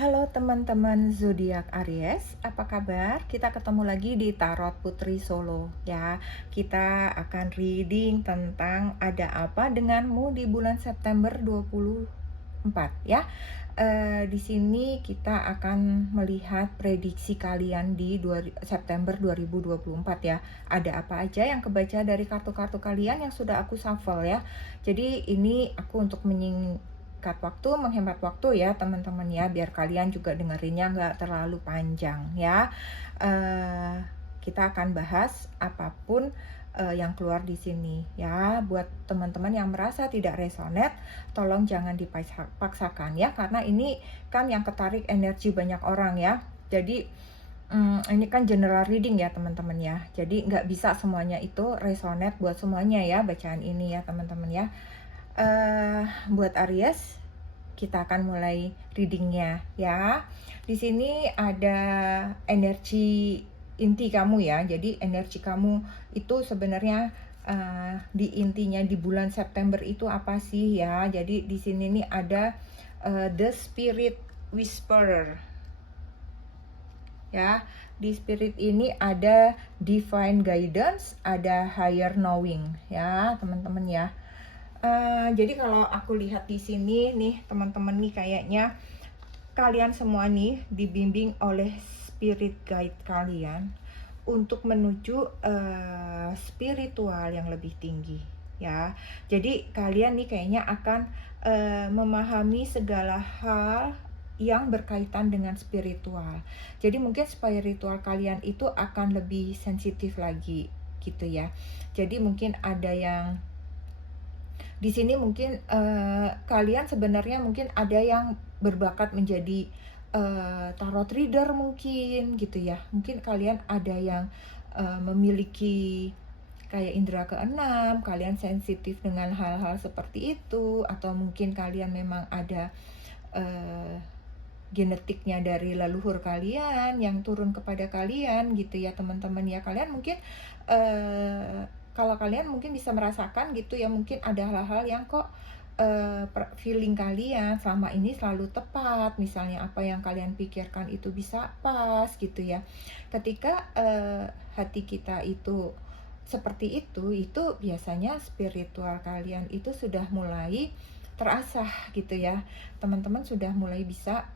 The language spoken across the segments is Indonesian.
Halo teman-teman zodiak Aries, apa kabar? Kita ketemu lagi di Tarot Putri Solo ya. Kita akan reading tentang ada apa denganmu di bulan September 24 ya. Di sini kita akan melihat prediksi kalian di September 2024 ya. Ada apa aja yang kebaca dari kartu-kartu kalian yang sudah aku shuffle ya. Jadi ini aku untuk menghemat waktu ya teman-teman ya, biar kalian juga dengerinnya nggak terlalu panjang ya. Kita akan bahas apapun yang keluar di sini ya. Buat teman-teman yang merasa tidak resonate, tolong jangan dipaksakan ya, karena ini kan yang ketarik energi banyak orang ya. Jadi ini kan general reading ya teman-teman ya. Jadi nggak bisa semuanya itu resonate buat semuanya ya bacaan ini ya teman-teman ya. Buat Aries, kita akan mulai readingnya ya. Di sini ada energi inti kamu ya. Jadi energi kamu itu sebenarnya di intinya di bulan September itu apa sih ya? Jadi di sini nih ada The Spirit Whisperer. Ya, di spirit ini ada divine guidance, ada higher knowing ya, teman-teman ya. Jadi kalau aku lihat di sini nih teman-teman nih, kayaknya kalian semua nih dibimbing oleh spirit guide kalian untuk menuju spiritual yang lebih tinggi ya. Jadi kalian nih kayaknya akan memahami segala hal yang berkaitan dengan spiritual. Jadi mungkin spiritual kalian itu akan lebih sensitif lagi gitu ya. Jadi mungkin ada yang di sini mungkin kalian sebenarnya mungkin ada yang berbakat menjadi tarot reader mungkin gitu ya. Mungkin kalian ada yang memiliki kayak indera keenam, kalian sensitif dengan hal-hal seperti itu, atau mungkin kalian memang ada genetiknya dari leluhur kalian yang turun kepada kalian gitu ya teman-teman ya. Kalian mungkin kalau kalian mungkin bisa merasakan gitu ya, mungkin ada hal-hal yang kok feeling kalian selama ini selalu tepat, misalnya apa yang kalian pikirkan itu bisa pas gitu ya. Ketika hati kita itu seperti itu biasanya spiritual kalian itu sudah mulai terasah gitu ya teman-teman, sudah mulai bisa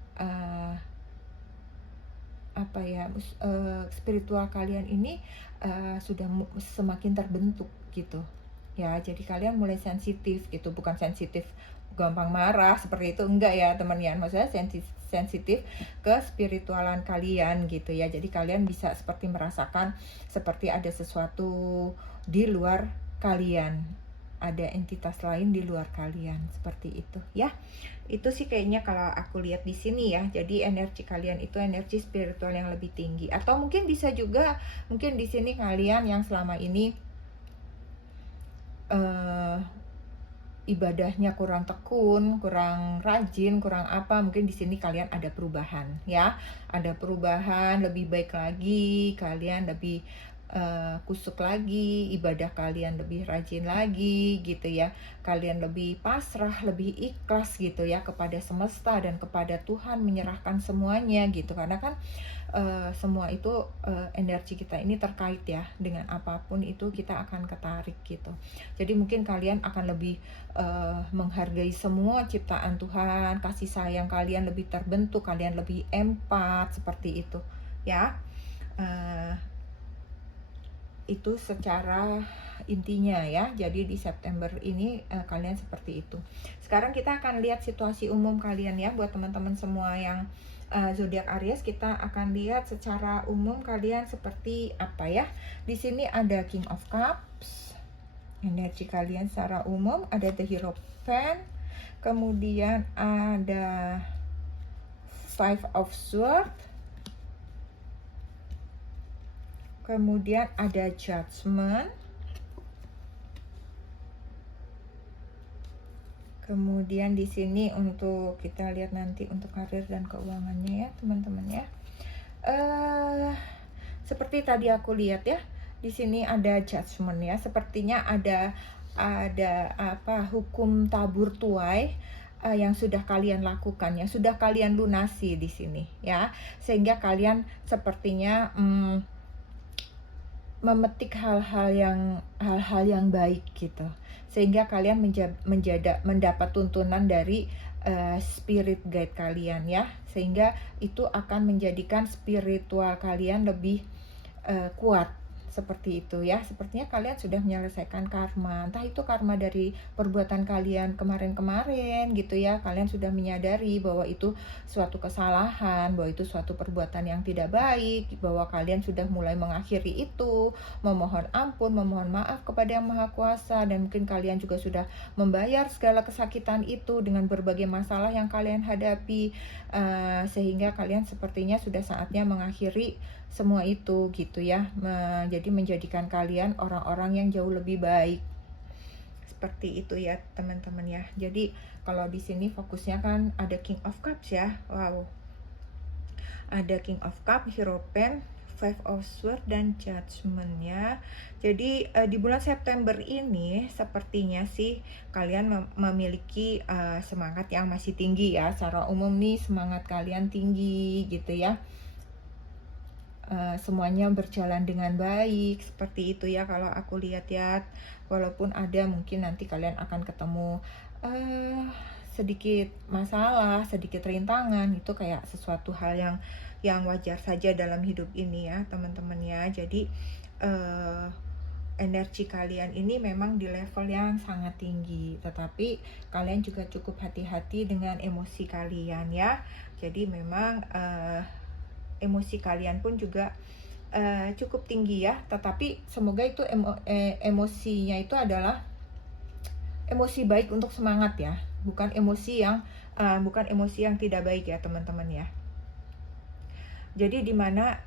spiritual kalian ini sudah semakin terbentuk gitu ya. Jadi kalian mulai sensitif gitu, bukan sensitif gampang marah seperti itu, enggak ya teman ya, maksudnya sensitif ke spiritualan kalian gitu ya. Jadi kalian bisa seperti merasakan seperti ada sesuatu di luar kalian, ada entitas lain di luar kalian seperti itu ya. Itu sih kayaknya kalau aku lihat di sini ya. Jadi energi kalian itu energi spiritual yang lebih tinggi, atau mungkin bisa juga mungkin di sini kalian yang selama ini ibadahnya kurang tekun, kurang rajin, kurang apa, mungkin di sini kalian ada perubahan ya. Ada perubahan, lebih baik lagi, kalian lebih kusuk lagi, ibadah kalian lebih rajin lagi gitu ya. Kalian lebih pasrah, lebih ikhlas gitu ya kepada semesta dan kepada Tuhan, menyerahkan semuanya gitu. Karena kan semua itu energi kita ini terkait ya, dengan apapun itu kita akan ketarik gitu. Jadi mungkin kalian akan lebih menghargai semua ciptaan Tuhan, kasih sayang kalian lebih terbentuk, kalian lebih empat seperti itu ya. Itu secara intinya ya. Jadi di September ini kalian seperti itu. Sekarang kita akan lihat situasi umum kalian ya, buat teman-teman semua yang zodiak Aries. Kita akan lihat secara umum kalian seperti apa ya. Di sini ada King of Cups, energi kalian secara umum, ada The Hierophant, kemudian ada Five of Swords, kemudian ada Judgment, kemudian di sini untuk kita lihat nanti untuk karir dan keuangannya ya teman-teman ya. Seperti tadi aku lihat ya, di sini ada Judgment ya. Sepertinya ada hukum tabur tuai, yang sudah kalian lakukan, yang sudah kalian lunasi di sini ya. Sehingga kalian sepertinya memetik hal-hal yang baik gitu, sehingga kalian mendapat tuntunan dari spirit guide kalian ya, sehingga itu akan menjadikan spiritual kalian lebih kuat. Seperti itu ya, sepertinya kalian sudah menyelesaikan karma, entah itu karma dari perbuatan kalian kemarin-kemarin gitu ya. Kalian sudah menyadari bahwa itu suatu kesalahan, bahwa itu suatu perbuatan yang tidak baik, bahwa kalian sudah mulai mengakhiri itu, memohon ampun, memohon maaf kepada Yang Maha Kuasa, dan mungkin kalian juga sudah membayar segala kesakitan itu dengan berbagai masalah yang kalian hadapi, sehingga kalian sepertinya sudah saatnya mengakhiri semua itu gitu ya, jadi menjadikan kalian orang-orang yang jauh lebih baik. Seperti itu ya teman-teman ya. Jadi kalau di sini fokusnya kan ada King of Cups ya. Wow. Ada King of Cups, Hierophant, Five of Swords, dan Judgment ya. Jadi di bulan September ini sepertinya sih kalian memiliki semangat yang masih tinggi ya. Secara umum nih semangat kalian tinggi gitu ya. Semuanya berjalan dengan baik, seperti itu ya kalau aku lihat ya. Walaupun ada mungkin nanti kalian akan ketemu sedikit masalah, sedikit rintangan, itu kayak sesuatu hal yang wajar saja dalam hidup ini ya teman-teman ya. Jadi energi kalian ini memang di level yang sangat tinggi, tetapi kalian juga cukup hati-hati dengan emosi kalian ya. Jadi memang emosi kalian pun juga cukup tinggi ya, tetapi semoga itu emosinya itu adalah emosi baik untuk semangat ya, bukan emosi yang tidak baik ya teman-teman ya. Jadi dimana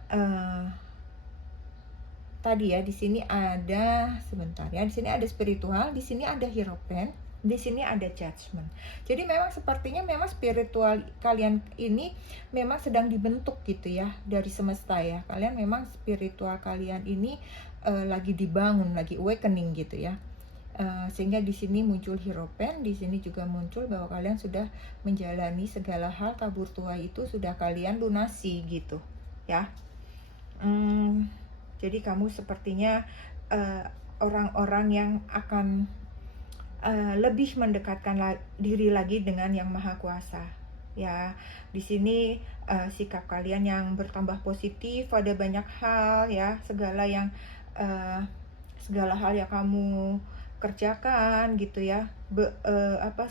tadi ya, di sini ada sebentar ya, di sini ada spiritual, di sini ada Hierophant, di sini ada Judgment. Jadi memang sepertinya memang spiritual kalian ini memang sedang dibentuk gitu ya dari semesta ya. Kalian memang spiritual kalian ini lagi dibangun, lagi awakening gitu ya. Sehingga di sini muncul Hierophant, di sini juga muncul bahwa kalian sudah menjalani segala hal tabur tuai itu sudah kalian lunasi gitu ya. Jadi kamu sepertinya orang-orang yang akan lebih mendekatkan diri lagi dengan Yang Maha Kuasa ya. Di sini sikap kalian yang bertambah positif pada banyak hal ya, segala hal yang kamu kerjakan gitu ya,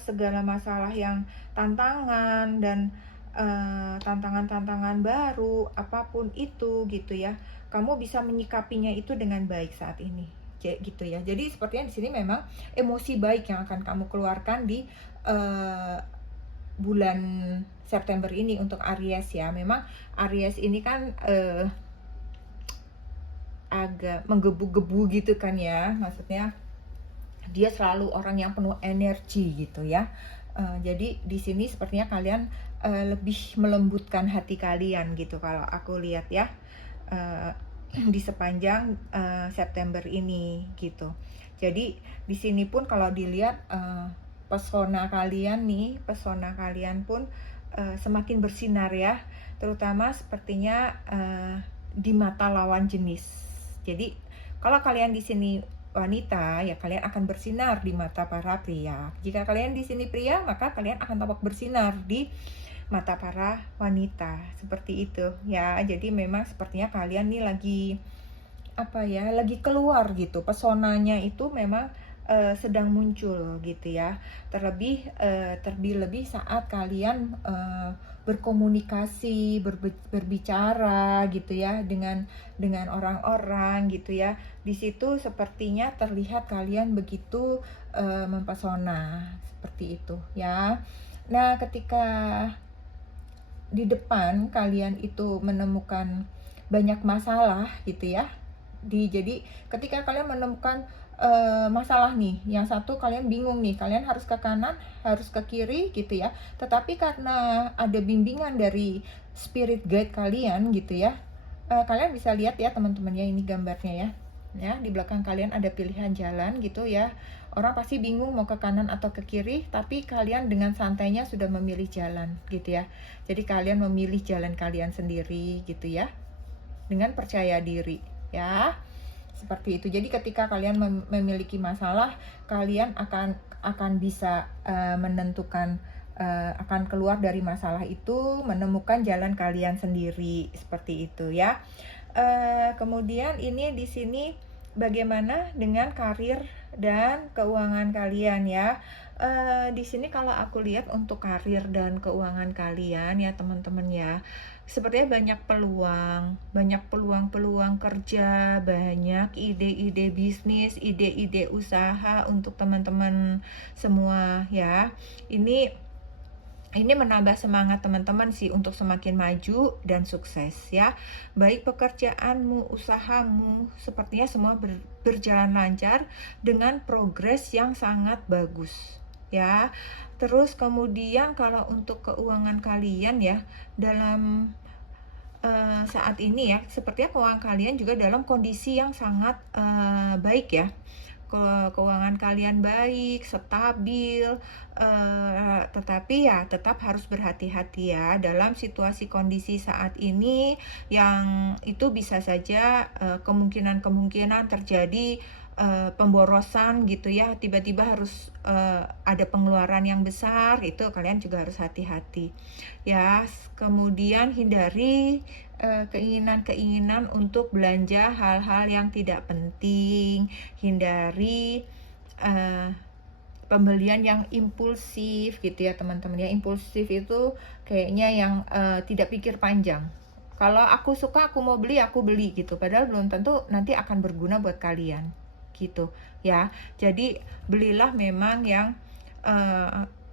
segala masalah yang tantangan dan tantangan-tantangan baru apapun itu gitu ya, kamu bisa menyikapinya itu dengan baik saat ini gitu ya. Jadi sepertinya di sini memang emosi baik yang akan kamu keluarkan di bulan September ini untuk Aries ya. Memang Aries ini kan agak menggebu-gebu gitu kan ya, maksudnya dia selalu orang yang penuh energi gitu ya. Jadi di sini sepertinya kalian lebih melembutkan hati kalian gitu kalau aku lihat ya. Di sepanjang September ini gitu. Jadi di sini pun kalau dilihat pesona kalian pun semakin bersinar ya, terutama sepertinya di mata lawan jenis. Jadi kalau kalian di sini wanita ya, kalian akan bersinar di mata para pria. Jika kalian di sini pria, maka kalian akan tampak bersinar di mata para wanita, seperti itu ya. Jadi memang sepertinya kalian nih lagi lagi keluar gitu, pesonanya itu memang sedang muncul gitu ya. Terlebih saat kalian berkomunikasi, berbicara gitu ya dengan orang-orang gitu ya. Di situ sepertinya terlihat kalian begitu mempesona, seperti itu ya. Nah, ketika di depan kalian itu menemukan banyak masalah gitu ya. Jadi ketika kalian menemukan masalah nih, yang satu kalian bingung nih, kalian harus ke kanan, harus ke kiri gitu ya. Tetapi karena ada bimbingan dari spirit guide kalian gitu ya, kalian bisa lihat ya teman-temannya, ini gambarnya ya. Ya, di belakang kalian ada pilihan jalan gitu ya. Orang pasti bingung mau ke kanan atau ke kiri, tapi kalian dengan santainya sudah memilih jalan gitu ya. Jadi kalian memilih jalan kalian sendiri gitu ya, dengan percaya diri ya. Seperti itu. Jadi ketika kalian memiliki masalah, kalian akan bisa menentukan, akan keluar dari masalah itu, menemukan jalan kalian sendiri, seperti itu ya. Kemudian ini di sini bagaimana dengan karir dan keuangan kalian ya. Di sini kalau aku lihat untuk karir dan keuangan kalian ya teman-teman ya, sepertinya banyak peluang kerja, banyak ide-ide bisnis, ide-ide usaha untuk teman-teman semua ya. Ini menambah semangat teman-teman sih untuk semakin maju dan sukses ya. Baik pekerjaanmu, usahamu, sepertinya semua berjalan lancar dengan progres yang sangat bagus ya. Terus kemudian kalau untuk keuangan kalian ya, dalam saat ini ya, sepertinya keuangan kalian juga dalam kondisi yang sangat baik ya. Keuangan kalian baik, stabil, tetapi ya tetap harus berhati-hati ya dalam situasi kondisi saat ini, yang itu bisa saja kemungkinan terjadi pemborosan gitu ya, tiba-tiba harus ada pengeluaran yang besar, itu kalian juga harus hati-hati ya. Kemudian hindari keinginan-keinginan untuk belanja hal-hal yang tidak penting, hindari pembelian yang impulsif gitu ya teman-teman ya. Impulsif itu kayaknya yang tidak pikir panjang. Kalau aku suka, aku mau beli, aku beli gitu, padahal belum tentu nanti akan berguna buat kalian gitu ya. Jadi belilah memang yang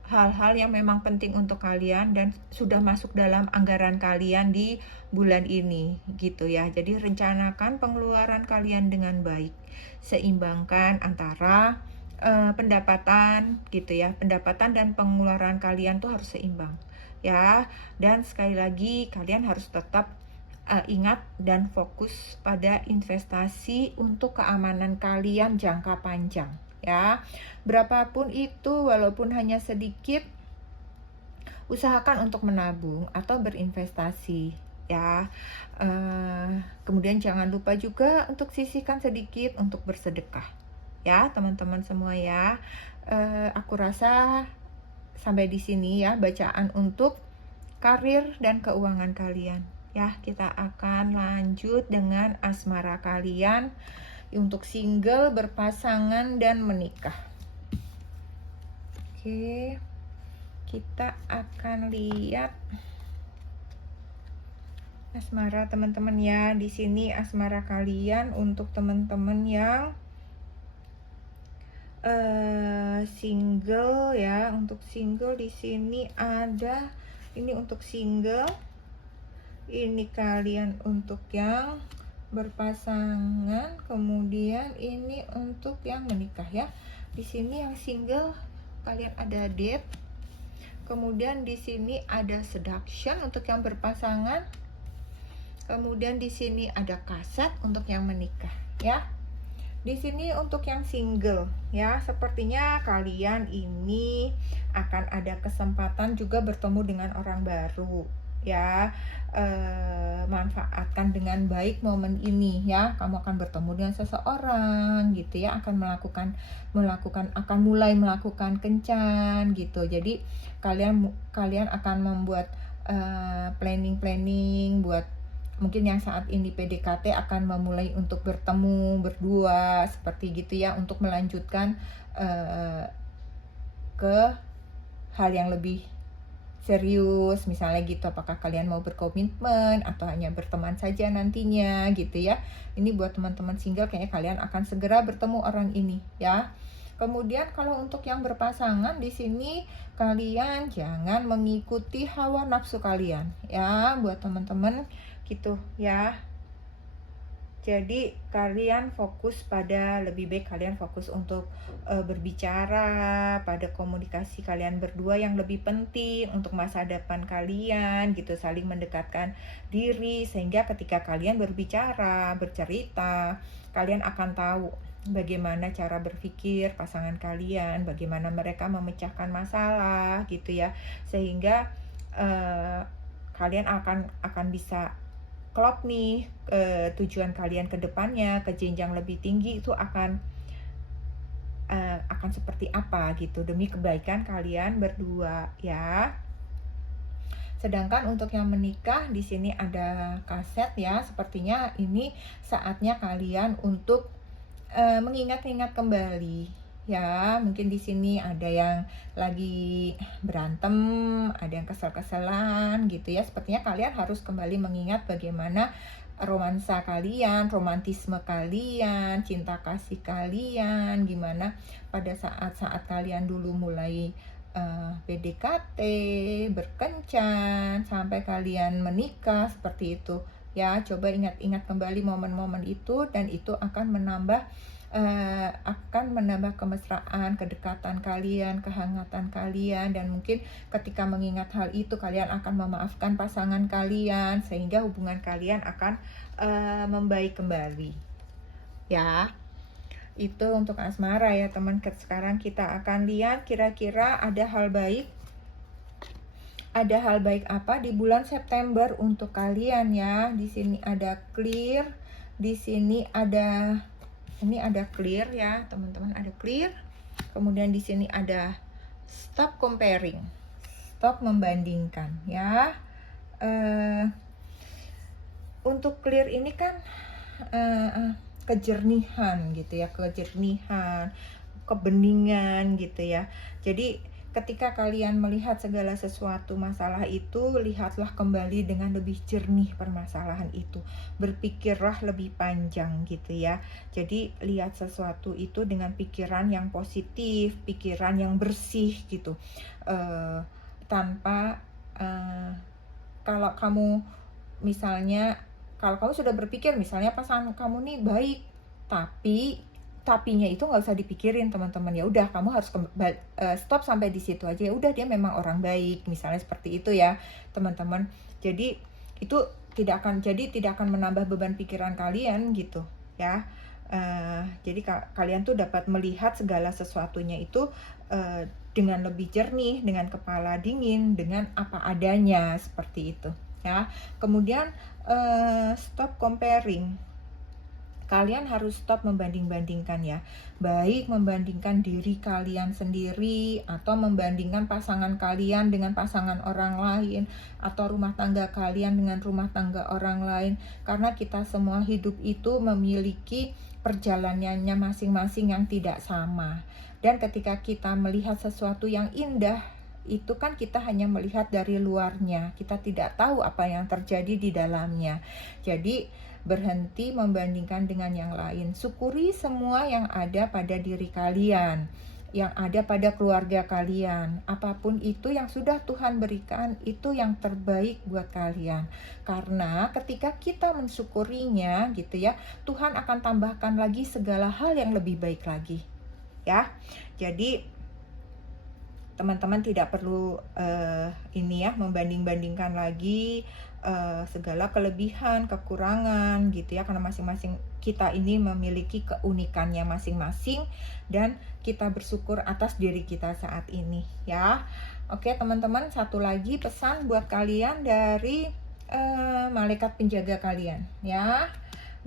hal-hal yang memang penting untuk kalian dan sudah masuk dalam anggaran kalian di bulan ini gitu ya. Jadi rencanakan pengeluaran kalian dengan baik, seimbangkan antara pendapatan gitu ya. Pendapatan dan pengeluaran kalian tuh harus seimbang ya. Dan sekali lagi kalian harus tetap ingat dan fokus pada investasi untuk keamanan kalian jangka panjang ya. Berapapun itu, walaupun hanya sedikit, usahakan untuk menabung atau berinvestasi ya. Kemudian jangan lupa juga untuk sisihkan sedikit untuk bersedekah ya teman-teman semua ya. Aku rasa sampai di sini ya bacaan untuk karir dan keuangan kalian ya. Kita akan lanjut dengan asmara kalian untuk single, berpasangan, dan menikah. Oke, kita akan lihat asmara teman-teman ya. Di sini asmara kalian untuk teman-teman yang single ya. Untuk single di sini ada, ini untuk single, ini kalian untuk yang berpasangan, kemudian ini untuk yang menikah ya. Di sini yang single kalian ada date, kemudian di sini ada seduction untuk yang berpasangan, kemudian di sini ada kaset untuk yang menikah ya. Di sini untuk yang single ya, sepertinya kalian ini akan ada kesempatan juga bertemu dengan orang baru ya. Manfaatkan dengan baik momen ini ya. Kamu akan bertemu dengan seseorang gitu ya, akan mulai melakukan kencan gitu. Jadi kalian akan membuat planning buat mungkin yang saat ini PDKT akan memulai untuk bertemu berdua seperti gitu ya, untuk melanjutkan ke hal yang lebih serius misalnya gitu. Apakah kalian mau berkomitmen atau hanya berteman saja nantinya gitu ya. Ini buat teman-teman single, kayaknya kalian akan segera bertemu orang ini ya. Kemudian kalau untuk yang berpasangan di sini, kalian jangan mengikuti hawa nafsu kalian ya, buat teman-teman gitu ya. Jadi kalian fokus pada, lebih baik kalian fokus untuk berbicara pada komunikasi kalian berdua yang lebih penting untuk masa depan kalian gitu, saling mendekatkan diri sehingga ketika kalian berbicara, bercerita, kalian akan tahu bagaimana cara berpikir pasangan kalian, bagaimana mereka memecahkan masalah gitu ya, sehingga kalian akan bisa klop nih tujuan kalian ke depannya, ke jenjang lebih tinggi itu akan seperti apa gitu, demi kebaikan kalian berdua ya. Sedangkan untuk yang menikah di sini ada kaset ya, sepertinya ini saatnya kalian untuk mengingat-ingat kembali ya. Mungkin di sini ada yang lagi berantem, ada yang kesel-keselan gitu ya. Sepertinya kalian harus kembali mengingat bagaimana romansa kalian, romantisme kalian, cinta kasih kalian, gimana pada saat-saat kalian dulu mulai PDKT, berkencan, sampai kalian menikah seperti itu ya. Coba ingat-ingat kembali momen-momen itu, dan itu akan menambah kemesraan, kedekatan kalian, kehangatan kalian, dan mungkin ketika mengingat hal itu kalian akan memaafkan pasangan kalian, sehingga hubungan kalian akan membaik kembali ya. Itu untuk asmara ya teman. Sekarang kita akan lihat kira-kira ada hal baik apa di bulan September untuk kalian ya. Di sini ada clear, di sini ada clear ya teman-teman, ada clear. Kemudian di sini ada stop comparing, stop membandingkan ya. Untuk clear ini kan kejernihan gitu ya, kebeningan gitu ya. Jadi ketika kalian melihat segala sesuatu masalah itu, lihatlah kembali dengan lebih jernih permasalahan itu, berpikirlah lebih panjang gitu ya. Jadi lihat sesuatu itu dengan pikiran yang positif, pikiran yang bersih gitu, tanpa kalau kamu misalnya, kalau kamu sudah berpikir misalnya pasangan kamu nih baik, tapinya itu nggak usah dipikirin teman-teman. Ya udah, kamu harus stop sampai di situ aja. Ya udah, dia memang orang baik, misalnya seperti itu ya teman-teman. Jadi itu tidak akan menambah beban pikiran kalian gitu ya. Jadi kalian tuh dapat melihat segala sesuatunya itu dengan lebih jernih, dengan kepala dingin, dengan apa adanya, seperti itu ya. Kemudian stop comparing. Kalian harus stop membanding-bandingkan ya. Baik membandingkan diri kalian sendiri, atau membandingkan pasangan kalian dengan pasangan orang lain, atau rumah tangga kalian dengan rumah tangga orang lain. Karena kita semua hidup itu memiliki perjalanannya masing-masing yang tidak sama. Dan ketika kita melihat sesuatu yang indah, itu kan kita hanya melihat dari luarnya, kita tidak tahu apa yang terjadi di dalamnya. Jadi berhenti membandingkan dengan yang lain. Syukuri semua yang ada pada diri kalian, yang ada pada keluarga kalian. Apapun itu yang sudah Tuhan berikan, itu yang terbaik buat kalian. Karena ketika kita mensyukurinya gitu ya, Tuhan akan tambahkan lagi segala hal yang lebih baik lagi ya. Jadi teman-teman tidak perlu membanding-bandingkan lagi segala kelebihan, kekurangan gitu ya, karena masing-masing kita ini memiliki keunikannya masing-masing, dan kita bersyukur atas diri kita saat ini ya. Oke teman-teman, satu lagi pesan buat kalian dari malaikat penjaga kalian ya.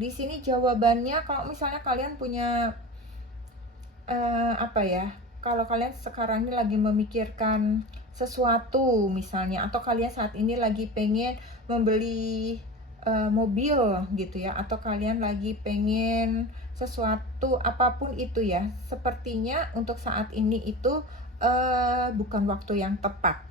Di sini jawabannya, kalau misalnya kalian punya kalau kalian sekarang ini lagi memikirkan sesuatu misalnya, atau kalian saat ini lagi pengen membeli mobil gitu ya, atau kalian lagi pengen sesuatu apapun itu ya, sepertinya untuk saat ini itu bukan waktu yang tepat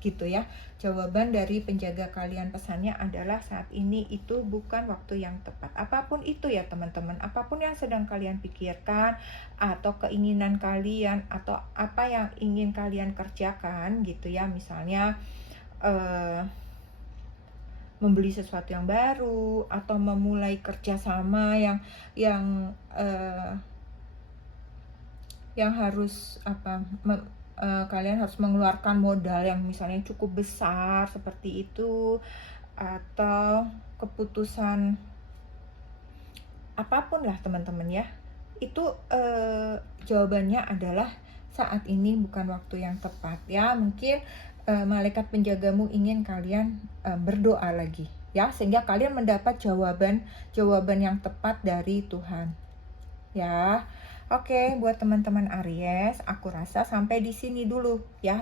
gitu ya. Jawaban dari penjaga kalian, pesannya adalah saat ini itu bukan waktu yang tepat. Apapun itu ya teman-teman, apapun yang sedang kalian pikirkan, atau keinginan kalian, atau apa yang ingin kalian kerjakan gitu ya, misalnya membeli sesuatu yang baru, atau memulai kerjasama yang harus kalian harus mengeluarkan modal yang misalnya cukup besar seperti itu, atau keputusan apapun lah teman-teman ya, itu jawabannya adalah saat ini bukan waktu yang tepat ya. Mungkin malaikat penjagamu ingin kalian berdoa lagi ya, sehingga kalian mendapat jawaban yang tepat dari Tuhan ya. Oke, buat teman-teman Aries, aku rasa sampai di sini dulu ya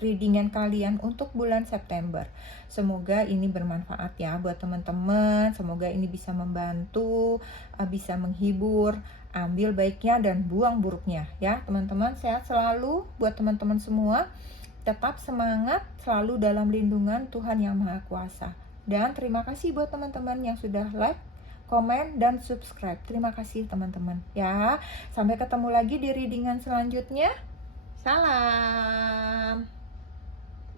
readingan kalian untuk bulan September. Semoga ini bermanfaat ya buat teman-teman. Semoga ini bisa membantu, bisa menghibur. Ambil baiknya dan buang buruknya ya teman-teman. Sehat selalu buat teman-teman semua. Tetap semangat, selalu dalam lindungan Tuhan Yang Maha Kuasa. Dan terima kasih buat teman-teman yang sudah like, komen, dan subscribe. Terima kasih teman-teman ya. Sampai ketemu lagi di readingan selanjutnya. Salam.